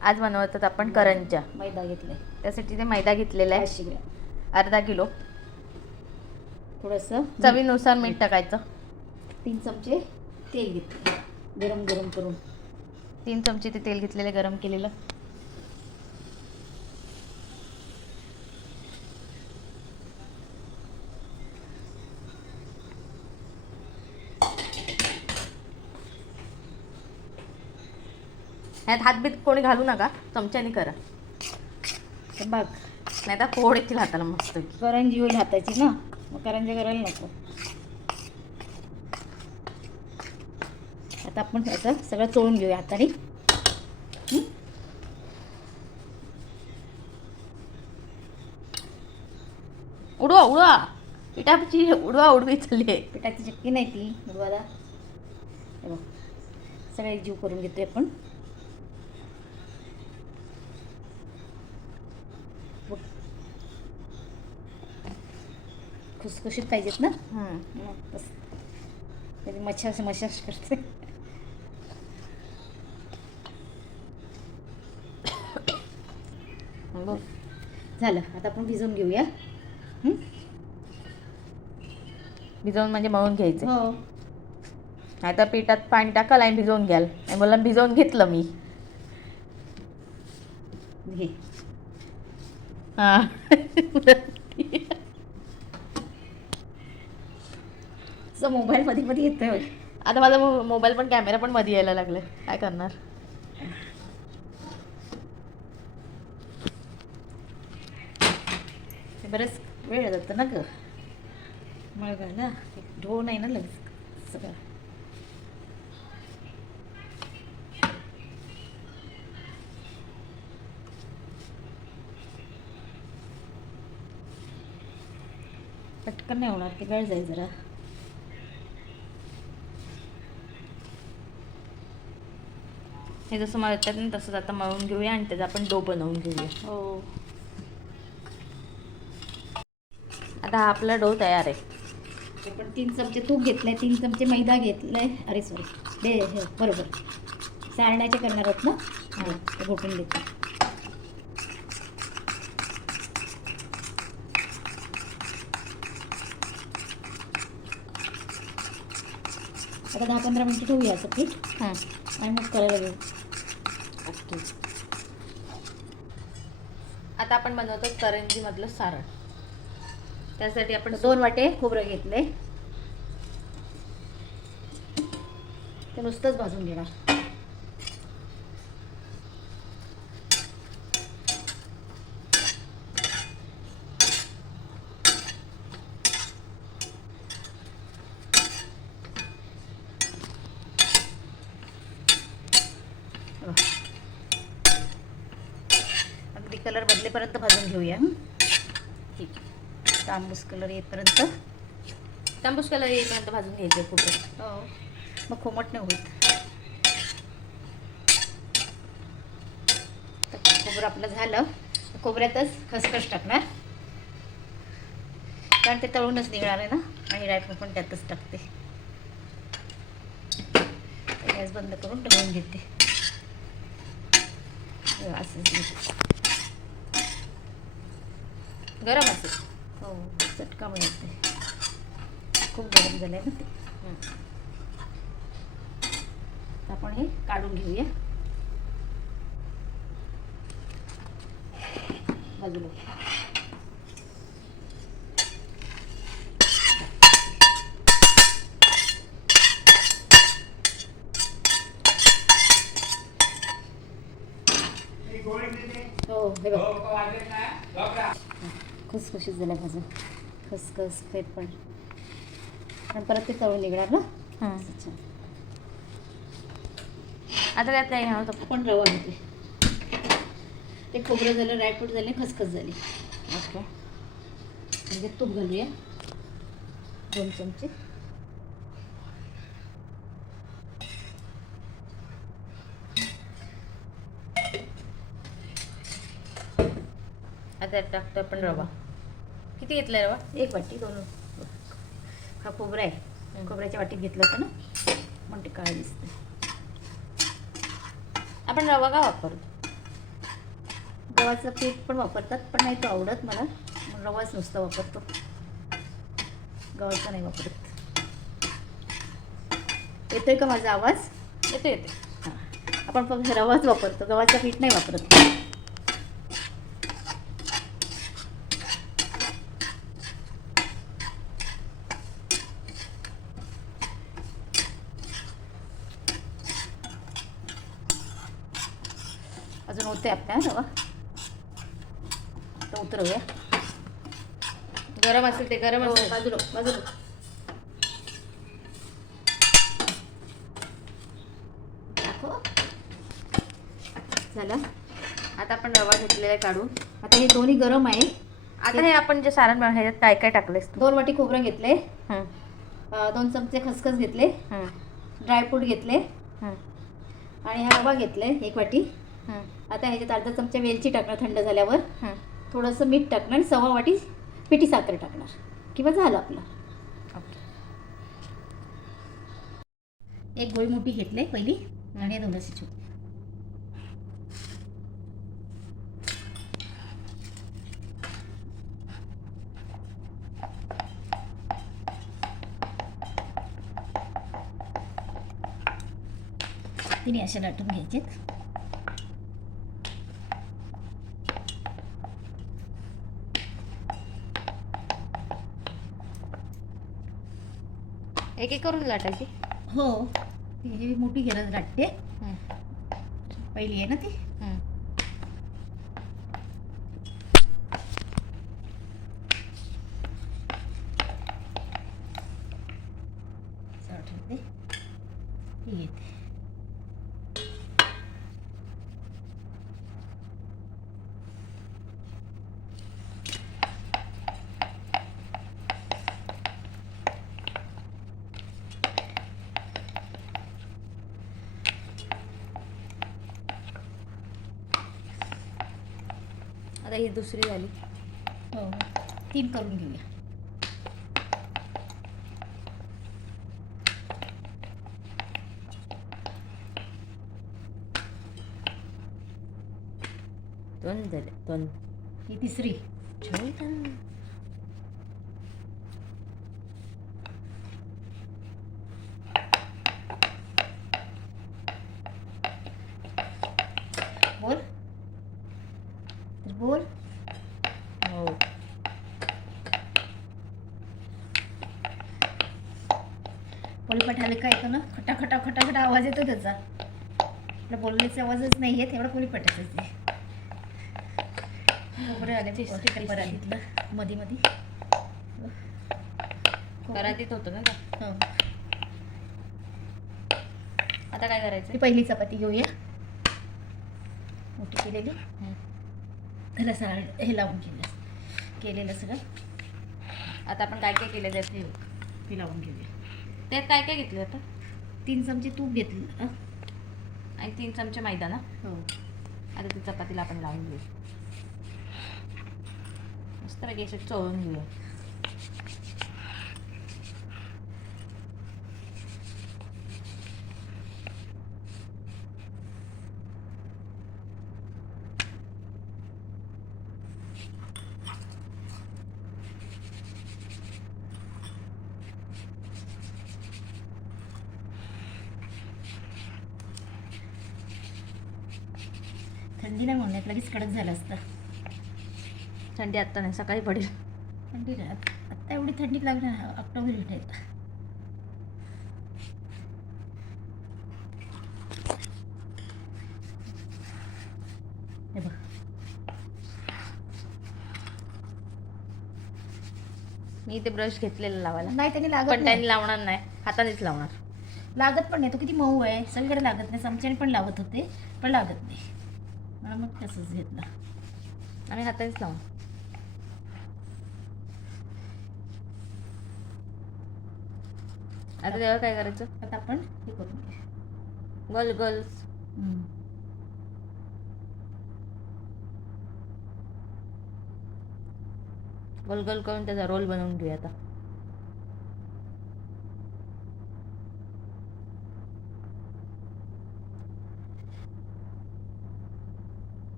आज बनवतात आपण करंजा मैदा घेतलाय. त्यासाठी ते मैदा घेतलेला आहे. अर्धा किलो. थोडंसं चवीनुसार मीठ टाकायचं. तीन चमचे तेल घेतले. गरम गरम करून. तीन चमचे ते तेल घेतलेलं गरम केलेलं. ह्यात हातबीत कोणी घालू नका चमच्याने करा. बघ नाही तर फोड येतील हाताला मस्त करंजी होईल हाताची ना? मग करंजी करायला नको. आता आपण असं सगळं चोळून घेऊया हाताने? उडवा उडवा. पिठाची उडवा उडवी चालली आहे. पिठाची चक्की नाही ती उडवाला. सगळे जीव करून घेतोय आपण. खुसखुशीत पाहिजेत ना? हम्म. मग कधी मशास करते. बघ. झालं. आता आपण भिजवून घेऊया. हं? भिजवून म्हणजे मळून घ्यायचे. हो. नाही तर पिठात पाणी टाकाल आणि भिजवून घ्याल. आणि मला भिजवून घेतलं मी. घे. हा. असं मोबाईल मध्ये मध्ये येतोय आता माझा मो- मोबाईल पण कॅमेरा पण मध्ये यायला लागलाय. काय करणार? ते बरंच वेळ जातं ना ग. मळगायला ढो नाही ना लगेच. सगळं. पटकन नाही होणार ते वेळ जाईल जरा. हे जसं मळतात ना तसंच आता मळून घेऊया आणि त्याचा आपण डो बनवून घेऊया. हो. आता हा आपला डो तयार आहे. पण तीन चमचे तूप घेतलंय तीन चमचे मैदा घेतलाय. अरे सॉरी दे हे बरोबर. चाळण्याचे करणार आहोत ना? हां. ते घोटून घेते. आता दहा पंधरा मिनटं ठेवूया असं पीठ हां. आणि मग करायला घेऊ ओके आता आपण बनवतो करंजीमधलं सारण. त्यासाठी आपण दोन वाटे खोबरं घेतले. ते नुसतंच भाजून घेणार. बदलेपर्यंत भाजून घेऊया? ठीक आहे. तांबूस कलर येईपर्यंत. तांबूस कलर येईपर्यंत भाजून घ्यायचे खूप हो. मग खोमट नाही होत. खोबरं आपलं झालं. खोबऱ्यातच खसखस टाकणार. कारण ते तळूनच निघणार आहे ना? आणि ड्रायफ्रूट पण त्यातच टाकते. गॅस बंद करून ढवळून घेते. असंच. गरम असेल. हो चटका मिळते खूप गरम झालं आहे ना ते. आपण हे काढून घेऊया. बाजूला. हो हे बघ. खुसखुशीत झाल्या भाजून. खसखस पेपर आणि परत ते तळून निघणार ना? हं. छान. आता त्यात काय घेणार होतं. आपण रवा घेते ते खोबरं झालं ड्रायफ्रूट झाले खसखस झाली. ओके. म्हणजे तूप घालूया. दोन चमचे. आता टाकतो आपण रवा. किती घेतलाय रवा? एक वाटी दोन हा खोबरा आहे. खोबऱ्याच्या वाटीत घेतलं होतं ना? म्हणते काळ दिसते आपण रवा का वापरतो? गव्हाचं पीठ पण वापरतात पण नाही तो आवडत मला. रवाच नुसता वापरतो. गव्हाचा नाही वापरत. येतोय का माझा आवाज? येते येते हां. आपण फक्त रवाच वापरतो. गव्हाचं पीठ नाही वापरत. अजून होते आपल्या रवा आता उतरवूया. गरम असेल ते गरम हो, असेल बाजूला बाजूला. दाखव. झालं. आता आपण रवा घेतलेला आहे काढून. आता हे दोन्ही गरम आहे. आता हे आपण जे सारण ह्याच्यात काय काय टाकलेस तू? दोन वाटी खोबरं घेतले. हं, दोन चमचे खसखस घेतले. हं, ड्रायफ्रूट घेतले. हं, आणि हा रवा घेतले एक वाटी. हं, आता ह्याच्यात अर्धा चमचा वेलची टाकणार थंड झाल्यावर. हं. थोडंसं मीठ टाकणार आणि सव्वा वाटी पिठी साखर टाकणार. किंवा झालं आपलं. ओके. एक गोळी मोठी घेतले पहिली आणि दोन अशी छोटी तिने अशा लाटून घ्यायचेत. एक एक करून लाटायची? हो. ही मोठी गरज लाटते पहिली आहे ना ती हं. असं ठेवते ही घेते आता ही दुसरी झाली. हो. तीन करून घेऊया. दोन झाले. दोन. ही तिसरी. बोल तर बोल हो पोळीपाठ आले काय येतं ना? खटा खटा खटा खटा आवाज येतो त्याचा. आपल्या बोलण्याचा आवाजच नाही येत एवढा पोळीपाठाचाच आहे खोबरे आले तिसरी. घेतलं मध्ये मध्ये करातीत होतं ना ते. हो. आता काय करायचं ती पहिली चपाती घेऊया. मोठी केलेली. हं. त्याला सा हे लावून केलं. केलेलं सगळं. आता आपण काय काय केलं त्यात हे बघ, ते लावून घेऊया. त्यात काय काय घेतलं आता? तीन चमचे तूप घेतलं? आणि तीन चमचे मैदा ना? हो. आता ती चपातीला आपण लावून घेऊ. मस्त पैकी असे चोळून घेऊया. थंडी नाही म्हणण्यात लगेच कडक झालं असतं. थंडी आत्ता नाही सकाळी पडेल. थंडी नाही आत्ता एवढी थंडी लागणार ऑक्टोबर हिट आहे हे बघ. मी इथे ब्रश घेतलेला लावायला. नाही त्यांनी लागत पण नाही. त्यांनी लावणार नाही हातानेच लावणार. लागत पण नाही तो किती मऊ आहे. सगळीकडे लागत नाही चमच्याने पण लावत होते पण लागत नाही. मला मग तसंच घेतलं. आम्ही हातानेच लावणार आता तेव्हा काय करायचं? आता आपण हे करून घेऊ गोल. गोल. गोल करून त्याचा रोल बनवून घेऊया आता.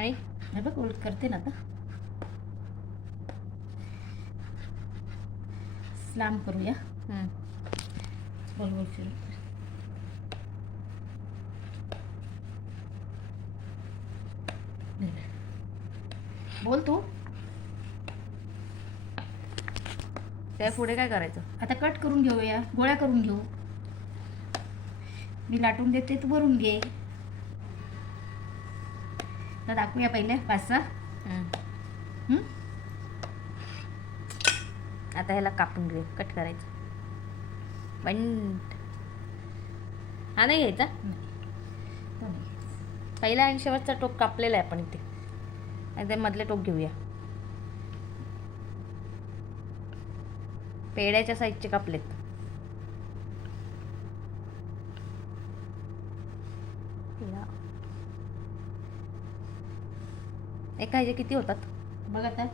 आणि हे बघ उलट करते ना आता. स्लाम करूया. गोल गोल फिरू. बोल तू. त्या पुढे काय करायचं? आता कट करून घेऊया गोळ्या करून घेऊ. मी लाटून देते तू भरून घे. तर दाखवूया पहिले पाच सहा. हं? आता ह्याला कापून घे कट करायचं बंट हा नाही घ्यायचा. पहिला आणि शेवटचा टोक कापलेला आहे आपण इथे ते मधले टोक घेऊया पेड्याच्या साईजचे कापलेत एका ह्याचे किती होतात? बघ आता.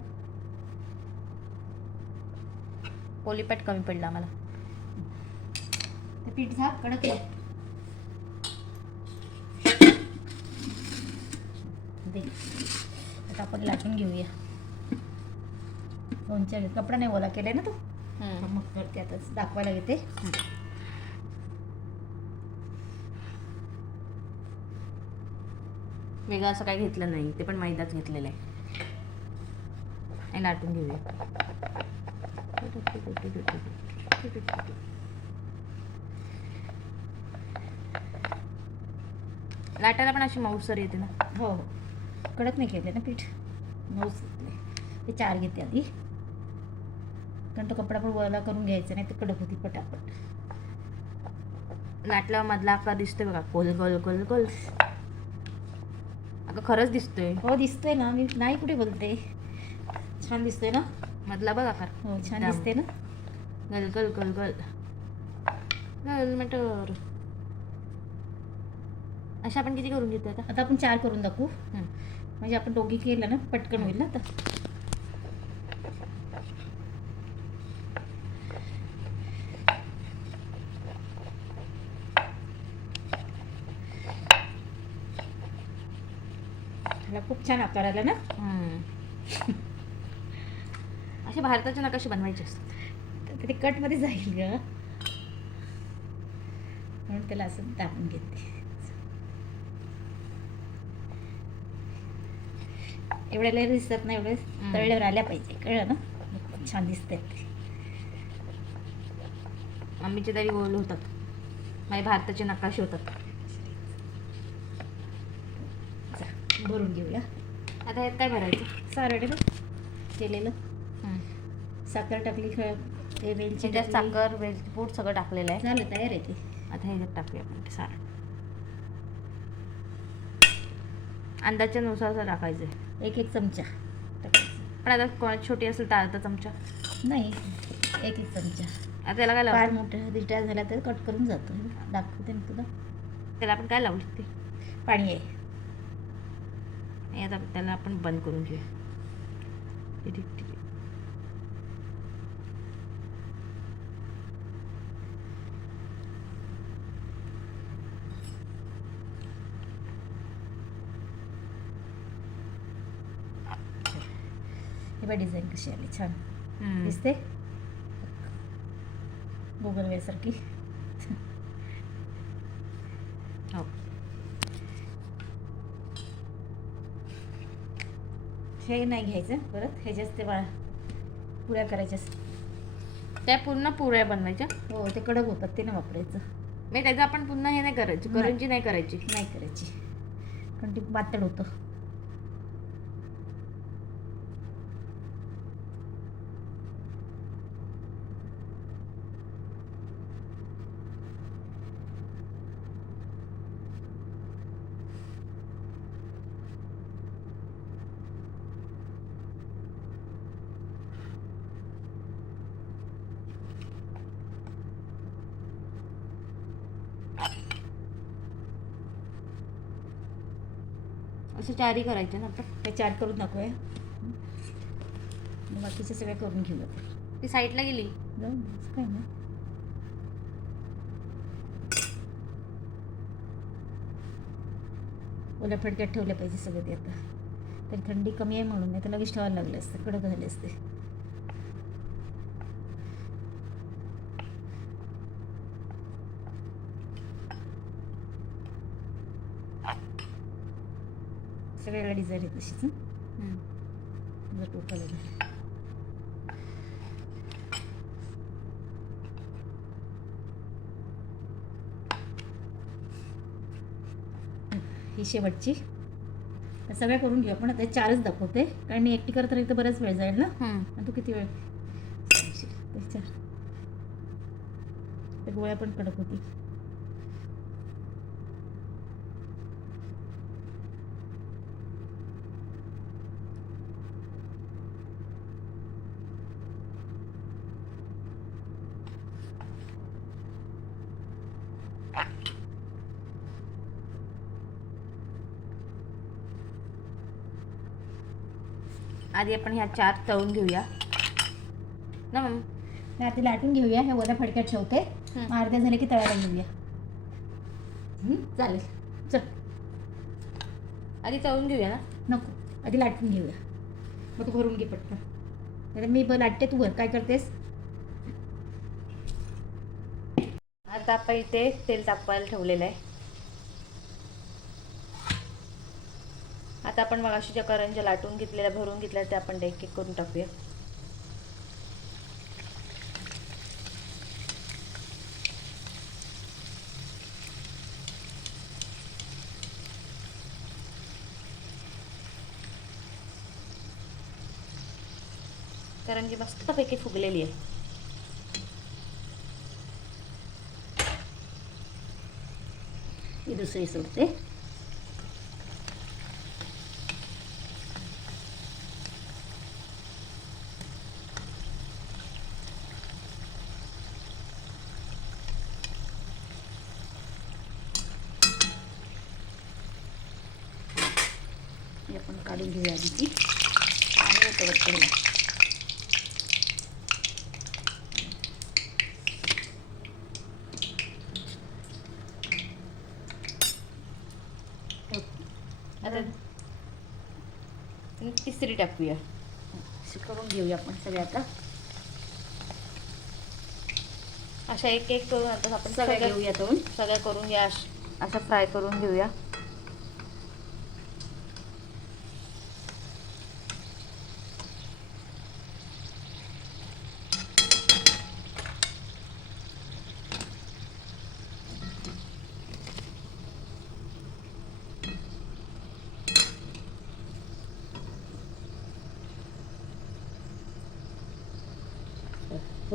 पोलीपॅट कमी पडला आम्हाला. ते पीठ झाक कडक आता आपण लाटून घेऊया. दोन चार कपडा नाही ओला केलाय ना तू? मग करते आता दाखवायला घेते वेगळं असं काही घेतलं नाही. ते पण मैदाच घेतलेलं आहे. लाटून घेऊया. लाटायला पण अशी मऊसर येते ना. हो हो. कडक नाही केले ना पीठ? घेतले ते चार घेते आधी. कारण तो कपडा पण ओला करून घ्यायचा नाही तर कडक होती पटापट. लाटल्यावर मधला आकार दिसतोय बघा. गोल गोल गोल गोल. अगं खरंच दिसतोय. हो दिसतोय ना. मी नाही कुठे बोलते. छान दिसतोय ना? मधला बघ आकार. हो छान दाम. दिसते ना? गल गल गल गल गल मटर. अशा आपण किती करून घेतो आता? आता आपण चार करून दाखवू. हम्म. म्हणजे आपण दोघी केलं ना पटकन होईल ना आता ह्याला आला ना. असे भारताचे नकाशे बनवायचे असतात. तर ते कटमध्ये जाईल ग. म्हणून त्याला असं दाबून घेते. एवढ्या लय दिसतात ना एवढे तळल्यावर आल्या पाहिजे. कळलं ना? छान दिसतंय. मम्मीचे तरी गोल होतात. माझे भारताचे नकाशे होतात. भरून घेऊया. आता ह्यात काय भरायचं? सारड केलेलं. साखर टाकली ते वेलची टाकली. साखर वेलची पूड सगळं टाकलेलं आहे. झालं तयार आहे ते. आता ह्याच्यात टाकूया आपण ते सारण अंदाजच्या नुसार असं टाकायचं आहे एक एक चमचा. टाकायचा. पण आता कोणाची छोटी असेल तर अर्धा चमचा. नाही एक एक चमचा. आता त्याला काय फार मोठा डिस्चार्ज झाला तर कट करून जातो. दाखवते ना तुला. त्याला आपण काय लावलं ते पाणी आहे. आणि आता त्याला आपण बंद करून घेऊया. ठीक हे डिझाईन कशी आली छान. दिसते? गुगल वे सारखी हो हे नाही घ्यायचं परत. ह्याच्याच ते बा पुऱ्या करायच्या त्या पूर्ण पुऱ्या बनवायच्या? हो ते कडक होतात ते नाही वापरायचं. मी त्याचं आपण पुन्हा हे नाही करायची. करंजी नाही करायची. नाही करायची. कारण ते पातळ होतं. असं चारी करायचे ना आपण हे चाट करून दाखवूया. मग बाकीचे सगळे करून घेऊया. ती साईडला गेली. जाऊन काय नाही. ओल्या फडक्यात ठेवल्या पाहिजे सगळं ते आता. तरी थंडी कमी आहे म्हणून नाही तर लगेच ठेवायला लागले असते कडक झाले असते. सगळ्याला डिझाईन आहे तशीच हं? जर. ही शेवटची. सगळ्या करून घेऊ आपण. आता चारच दाखवते. कारण मी एकटी करत राहील तर बराच वेळ जाईल ना? तू किती वेळ? चार. गोळ्या पण कडक होती आधी आपण ह्या चार तळून घेऊया. ना मॅम मी आता लाटून घेऊया हे वड्या फडक्यात ठेवते. अर्ध्या झाले की तळायला घेऊया. हं? चालेल. चल. आधी तळून घेऊया ना? नको आधी लाटून घेऊया. मग तू भरून घे पटकन. नाहीतर मी लाटते तू भर. काय करतेस? आता आपण इथे तेल तापवायला ठेवलेलं आहे. आता आपण मग ज्या करंज्या लाटून घेतलेल्या भरून घेतल्या त्या आपण एक एक करून टाकूया. करंजी मस्तपैकी फुगलेली आहे. मी दुसरी सोडते ही आपण काढून घेऊया आधी ती आणि उतरत पहिला आता तिसरी टाकूया. करून घेऊया आपण सगळे आता. अशा एक एक करून आता आपण सगळ्या घेऊया दोन सगळ्या करून घ्या अशा फ्राय करून घेऊया.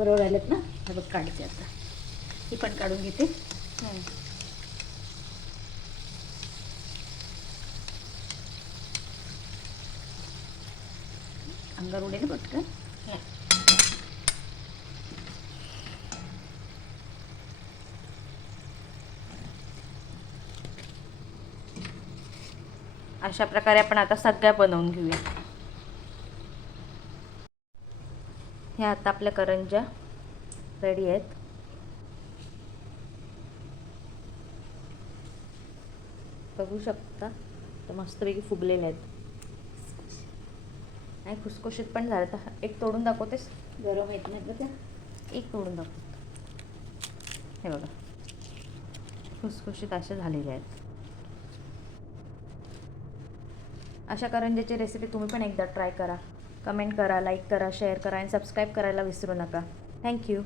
बरोबर आलेत ना? हे बघ काढते आता. ही पण काढून घेते. अंगार उडेल पटकन. अशा प्रकारे आपण आता सगळ्या बनवून घेऊया. ह्या आता आपल्या करंज्या रेडी आहेत. बघू शकता. तर मस्तपैकी फुगलेल्या आहेत. आणि खुसखुशीत पण झालं. तर एक तोडून दाखवतेस. गरम येत नाही का त्या? एक तोडून दाखवते. हे बघा. खुसखुशीत अशा झालेल्या आहेत. अशा करंज्याची रेसिपी तुम्ही पण एकदा ट्राय करा. कमेंट करा लाईक करा शेअर करा आणि सबस्क्राईब करायला विसरू नका. थँक्यू